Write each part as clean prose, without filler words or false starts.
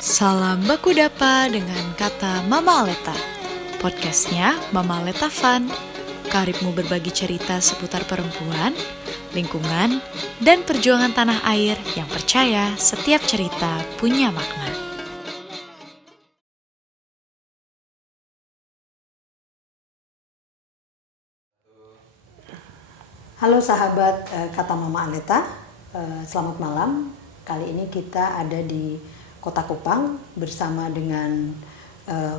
Salam baku dapa dengan kata Mama Aleta. Podcastnya Mama Aleta Fun. Karibmu berbagi cerita seputar perempuan, lingkungan, dan perjuangan tanah air yang percaya setiap cerita punya makna. Halo sahabat kata Mama Aleta, selamat malam. Kali ini kita ada di Kota Kupang bersama dengan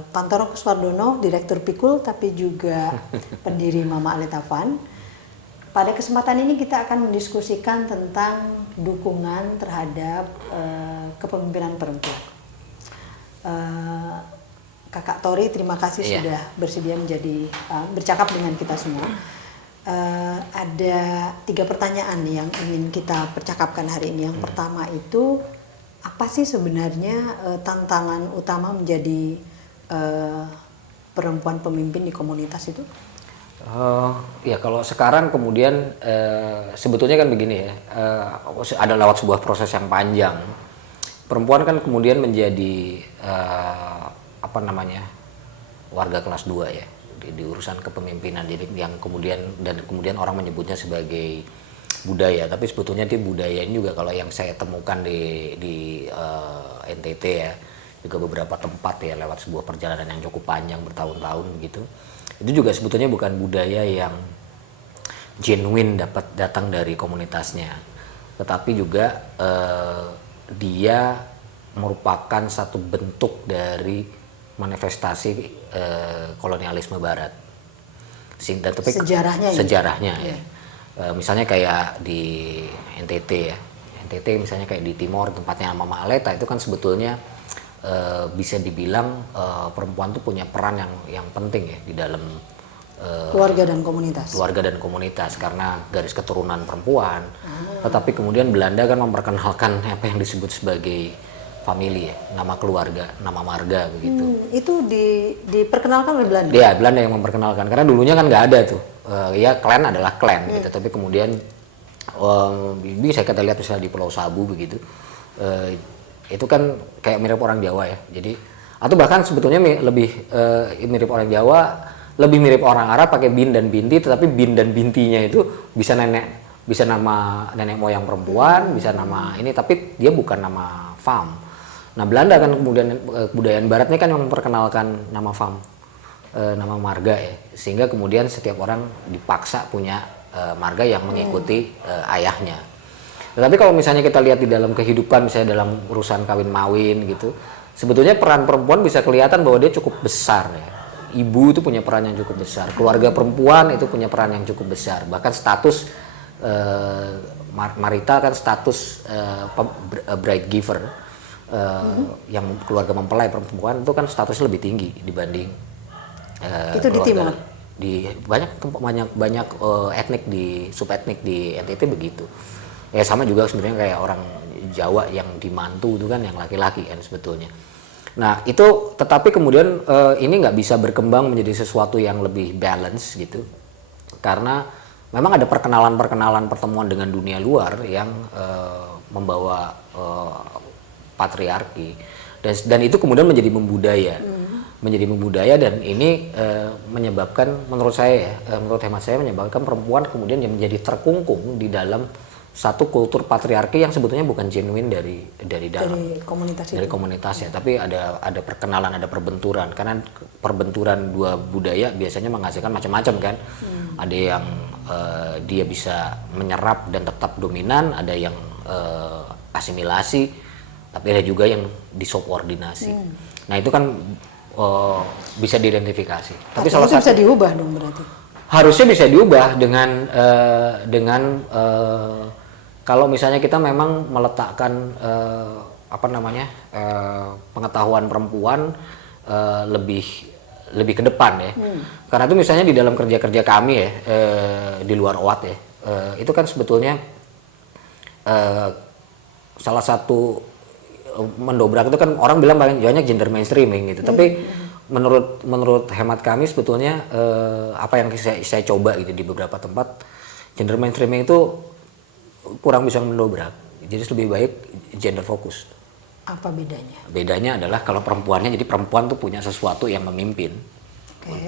Pantoro Kuswardono, Direktur Pikul, tapi juga pendiri Mama Aleta Fun. Pada kesempatan ini kita akan mendiskusikan tentang dukungan terhadap kepemimpinan perempuan. Kakak Tori, terima kasih sudah bersedia menjadi bercakap dengan kita semua. Ada 3 pertanyaan yang ingin kita percakapkan hari ini. Yang pertama itu, apa sih sebenarnya tantangan utama menjadi perempuan pemimpin di komunitas itu? Ya kalau sekarang kemudian sebetulnya kan begini ya, ada lewat sebuah proses yang panjang. Perempuan kan kemudian menjadi warga kelas 2 ya di urusan kepemimpinan. Jadi yang kemudian orang menyebutnya sebagai budaya, tapi sebetulnya di budaya ini juga kalau yang saya temukan di NTT ya, juga beberapa tempat ya lewat sebuah perjalanan yang cukup panjang bertahun-tahun begitu. Itu juga sebetulnya bukan budaya yang genuine datang dari komunitasnya, tetapi juga dia merupakan satu bentuk dari manifestasi kolonialisme Barat. Sejarahnya ya. Misalnya kayak di NTT ya, NTT misalnya kayak di Timor tempatnya Mama Aleta itu kan sebetulnya bisa dibilang perempuan tuh punya peran yang penting ya di dalam keluarga dan komunitas karena garis keturunan perempuan. Tetapi kemudian Belanda kan memperkenalkan apa yang disebut sebagai family ya, nama keluarga, nama marga begitu. Itu diperkenalkan oleh Belanda? Iya, Belanda yang memperkenalkan, karena dulunya kan nggak ada tuh. Ya clan adalah clan gitu, tapi kemudian bisa kita lihat misalnya di Pulau Sabu begitu, itu kan kayak mirip orang Jawa ya. Jadi atau bahkan sebetulnya lebih mirip orang Jawa, lebih mirip orang Arab pakai bin dan binti, tetapi bin dan bintinya itu bisa nama nenek moyang perempuan, bisa nama ini, tapi dia bukan nama fam. Nah Belanda kan kemudian kebudayaan Baratnya kan yang memperkenalkan nama fam, nama marga ya, sehingga kemudian setiap orang dipaksa punya marga yang mengikuti ayahnya. Tetapi kalau misalnya kita lihat di dalam kehidupan, misalnya dalam urusan kawin mawin gitu, sebetulnya peran perempuan bisa kelihatan bahwa dia cukup besar ya. Ibu itu punya peran yang cukup besar, keluarga perempuan itu punya peran yang cukup besar, bahkan status Marita kan status bride giver, yang keluarga mempelai perempuan itu kan statusnya lebih tinggi dibanding itu di Timor. Di banyak etnik di subetnik di NTT begitu. Ya sama juga sebenarnya kayak orang Jawa yang di mantu itu kan yang laki-laki kan sebetulnya. Nah itu tetapi kemudian ini nggak bisa berkembang menjadi sesuatu yang lebih balance gitu, karena memang ada perkenalan pertemuan dengan dunia luar yang membawa patriarki dan itu kemudian menjadi membudaya dan ini menyebabkan menurut hemat saya menyebabkan perempuan kemudian yang menjadi terkungkung di dalam satu kultur patriarki yang sebetulnya bukan genuine dari dalam komunitasnya, tapi ada perkenalan, ada perbenturan, karena perbenturan dua budaya biasanya menghasilkan macam-macam kan. Ada yang dia bisa menyerap dan tetap dominan, ada yang asimilasi, tapi ada juga yang disubordinasi. Nah itu kan bisa diidentifikasi. Tapi salah satu bisa diubah dong berarti. Harusnya bisa diubah dengan kalau misalnya kita memang meletakkan pengetahuan perempuan lebih ke depan ya. Karena itu misalnya di dalam kerja kami ya, di luar OWAT ya, itu kan sebetulnya salah satu mendobrak itu kan orang bilang banyak gender mainstreaming gitu. Tapi menurut hemat kami sebetulnya apa yang saya coba gitu di beberapa tempat, Gender mainstreaming itu kurang bisa mendobrak. Jadi lebih baik gender fokus. Apa bedanya? Bedanya adalah kalau perempuannya, jadi perempuan tuh punya sesuatu yang memimpin,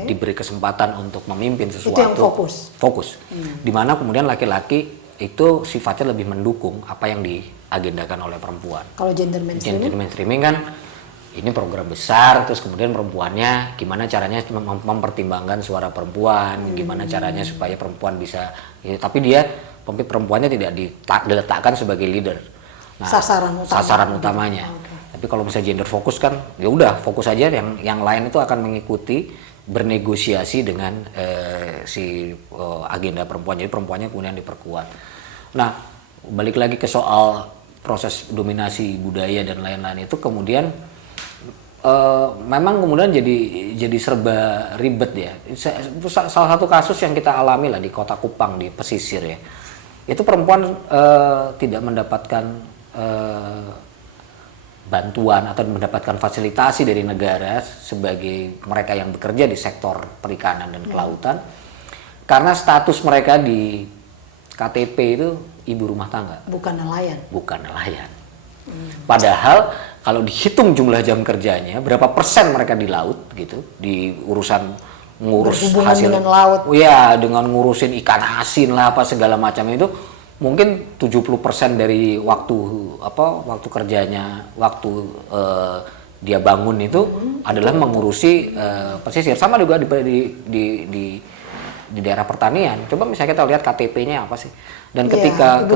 diberi kesempatan untuk memimpin sesuatu. Itu yang fokus. Fokus. Dimana kemudian laki-laki itu sifatnya lebih mendukung apa yang diagendakan oleh perempuan. Kalau gender mainstreaming? Gender mainstreaming kan ini program besar, terus kemudian perempuannya gimana caranya mempertimbangkan suara perempuan, gimana caranya supaya perempuan bisa, ya, tapi perempuannya tidak diletakkan sebagai leader. Nah, sasaran utamanya. Tapi kalau misalnya gender fokus kan, ya udah fokus aja, yang lain itu akan mengikuti, bernegosiasi dengan agenda perempuan. Jadi perempuannya kemudian diperkuat. Nah, balik lagi ke soal proses dominasi budaya dan lain-lain itu kemudian memang kemudian jadi serba ribet ya. Salah satu kasus yang kita alami lah di Kota Kupang di pesisir ya. Itu perempuan tidak mendapatkan bantuan atau mendapatkan fasilitasi dari negara sebagai mereka yang bekerja di sektor perikanan dan kelautan karena status mereka di KTP itu ibu rumah tangga. Bukan nelayan. Padahal kalau dihitung jumlah jam kerjanya, berapa persen mereka di laut gitu, di urusan ngurus hasil dengan laut. Ya, dengan ngurusin ikan asin lah apa segala macam itu mungkin 70% dari waktu kerjanya, waktu dia bangun itu adalah mengurusi pesisir. Sama juga di daerah pertanian. Coba misalnya kita lihat KTP-nya apa sih? Dan ketika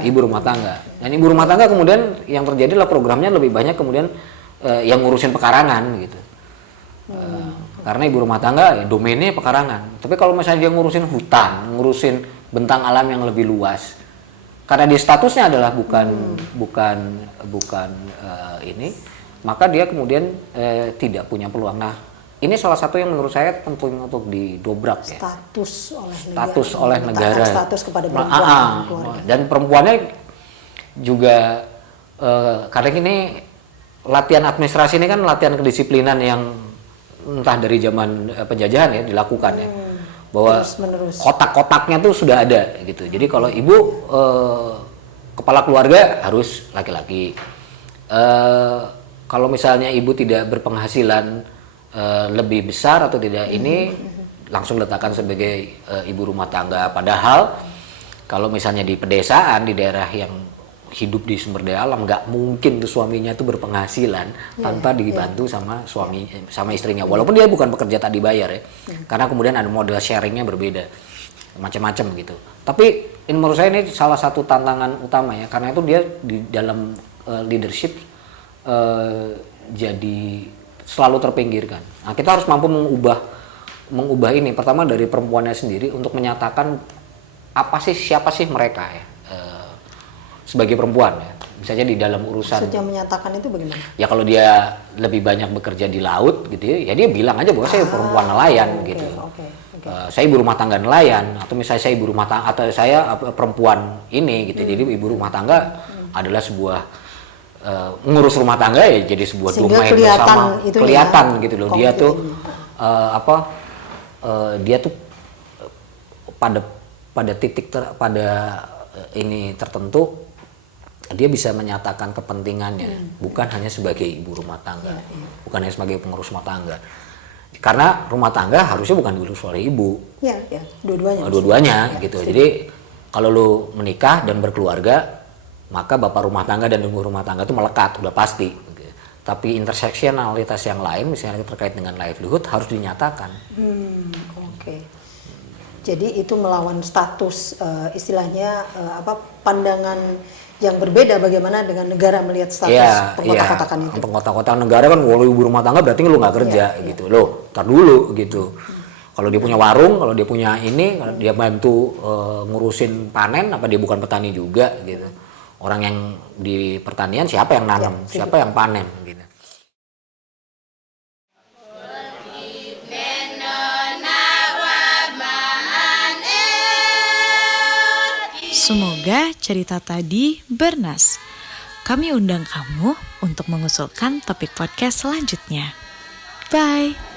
ibu rumah tangga. Dan ibu rumah tangga kemudian yang terjadi adalah programnya lebih banyak kemudian yang ngurusin pekarangan gitu. Karena ibu rumah tangga ya, domainnya pekarangan. Tapi kalau misalnya dia ngurusin hutan, ngurusin bentang alam yang lebih luas, karena dia statusnya adalah bukan ini, maka dia kemudian tidak punya peluang. Nah, ini salah satu yang menurut saya penting untuk didobrak ya. Status oleh negara. Status kepada perempuan. Dan perempuannya juga karena ini latihan administrasi ini kan latihan kedisiplinan yang entah dari zaman penjajahan ya dilakukan ya, bahwa kotak-kotaknya tuh sudah ada gitu. Jadi kalau ibu kepala keluarga harus laki-laki, kalau misalnya ibu tidak berpenghasilan lebih besar atau tidak ini langsung letakkan sebagai ibu rumah tangga. Padahal kalau misalnya di pedesaan, di daerah yang hidup di sumber daya alam, nggak mungkin tuh suaminya tuh berpenghasilan tanpa dibantu sama istrinya, walaupun dia bukan pekerja tak dibayar ya, karena kemudian ada model sharingnya berbeda macam-macam gitu. Tapi ini menurut saya ini salah satu tantangan utama ya, karena itu dia di dalam leadership jadi selalu terpinggirkan. Nah, kita harus mampu mengubah ini pertama dari perempuannya sendiri untuk menyatakan siapa sih mereka ya. Sebagai perempuan ya, misalnya di dalam urusan. Maksudnya menyatakan itu bagaimana? Ya kalau dia lebih banyak bekerja di laut gitu ya dia bilang aja bahwa saya perempuan nelayan gitu. Saya ibu rumah tangga nelayan, atau misalnya saya ibu rumah tangga, atau saya perempuan ini gitu. Jadi ibu rumah tangga adalah sebuah ngurus rumah tangga ya, jadi sebuah domain bersama, kelihatan gitu loh. Dia tuh dia tuh pada titik ini tertentu dia bisa menyatakan kepentingannya, bukan hanya sebagai ibu rumah tangga, bukan hanya sebagai pengurus rumah tangga. Karena rumah tangga harusnya bukan diurus oleh ibu. Iya, dua-duanya. Dua-duanya gitu. Jadi kalau lu menikah dan berkeluarga, maka bapak rumah tangga dan ibu rumah tangga itu melekat, udah pasti. Tapi interseksionalitas yang lain, misalnya terkait dengan livelihood, harus dinyatakan. Jadi itu melawan status istilahnya pandangan yang berbeda bagaimana dengan negara melihat status pengkotak-kotakan itu. Pengkotak-kotakan negara kan kalau ibu rumah tangga berarti lu nggak kerja gitu. Loh, tar dulu gitu. Kalau dia punya warung, kalau dia punya ini, kalau dia bantu ngurusin panen, apa dia bukan petani juga gitu. Orang yang di pertanian siapa yang nanam, siapa yang panen gitu. Semoga cerita tadi bernas. Kami undang kamu untuk mengusulkan topik podcast selanjutnya. Bye!